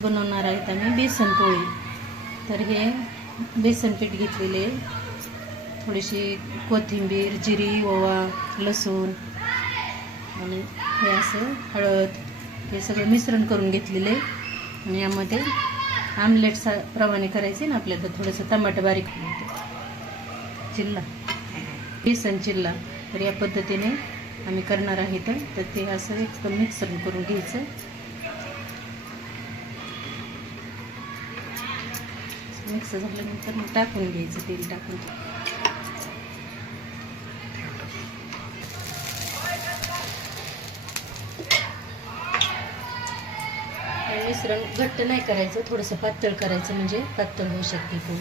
बनवणार आहेत आम्ही बेसन पोळी. तर हे बेसन पीठ घेतलेले, थोडीशी कोथिंबीर, जिरी, ओवा, लसूण आणि हे असं हळद, हे सगळं मिश्रण करून घेतलेले. आणि यामध्ये आमलेट प्रमाणे करायचे ना आपल्याला, थोडंसं टमाटर बारीक चिल्ला, बेसन चिल्ला. तर या पद्धतीने आम्ही करणार आहे. तर ते असं एकदम मिक्सर करून घ्यायचं. मिक्स झाल्यानंतर मग टाकून घ्यायचं, तेल टाकून. मिश्रण घट्ट नाही करायचं, थोडंसं पातळ करायचं, म्हणजे पातळ होऊ शकते पोळी.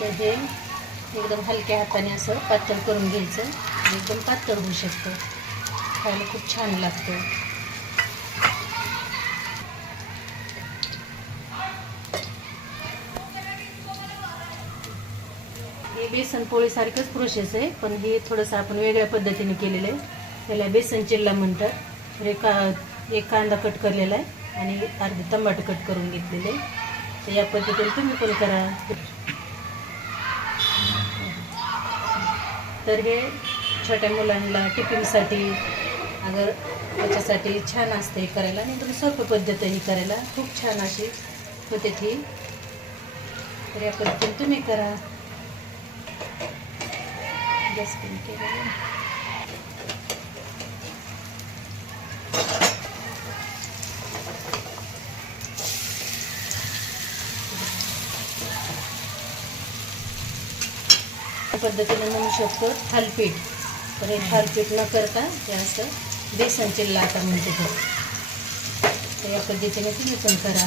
तर हे एकदम हलक्या हाताने असं पातळ करून घ्यायचं. एकदम पातळ होऊ शकतं, खायला खूप छान लागतं. हे बेसन पोळीसारखंच प्रोसेस आहे, पण हे थोडंसं आपण वेगळ्या पद्धतीने केलेलं आहे. त्याला बेसन चिल्ला म्हणतात. तर एक कांदा कट केलेला आहे आणि अर्धे टमाटर कट करून घेतलेले. तर या पद्धतीने तुम्ही पण करा. तर हे छोट्या मुलांना टिफिनसाठी अगर त्याच्यासाठी छान असते करायला, आणि तुम्ही सोपं पद्धतीने करायला खूप छान अशी होते ती. तर या पद्धतीने तुम्ही करा. गॅस कमी केलेलं. पद्धतीने म्हणू शकतो थालपीठ. तर हे थालपीठ न करता हे असं बेसन चिल्ला आता म्हणते. तर या पद्धतीने तुम्ही पण करा.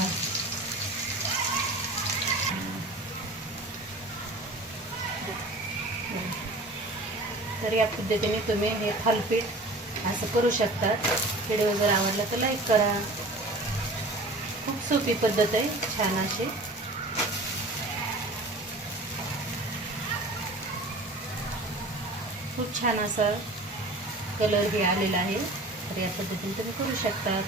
तर या पद्धतीने तुम्ही हे थालपीठ असं करू शकतात. व्हिडिओ जर आवडला तर लाईक करा. खूप सोपी पद्धत आहे, छान अशी. खूप छान असा कलर हे आलेला आहे. तर या पद्धतीने तुम्ही करू शकता.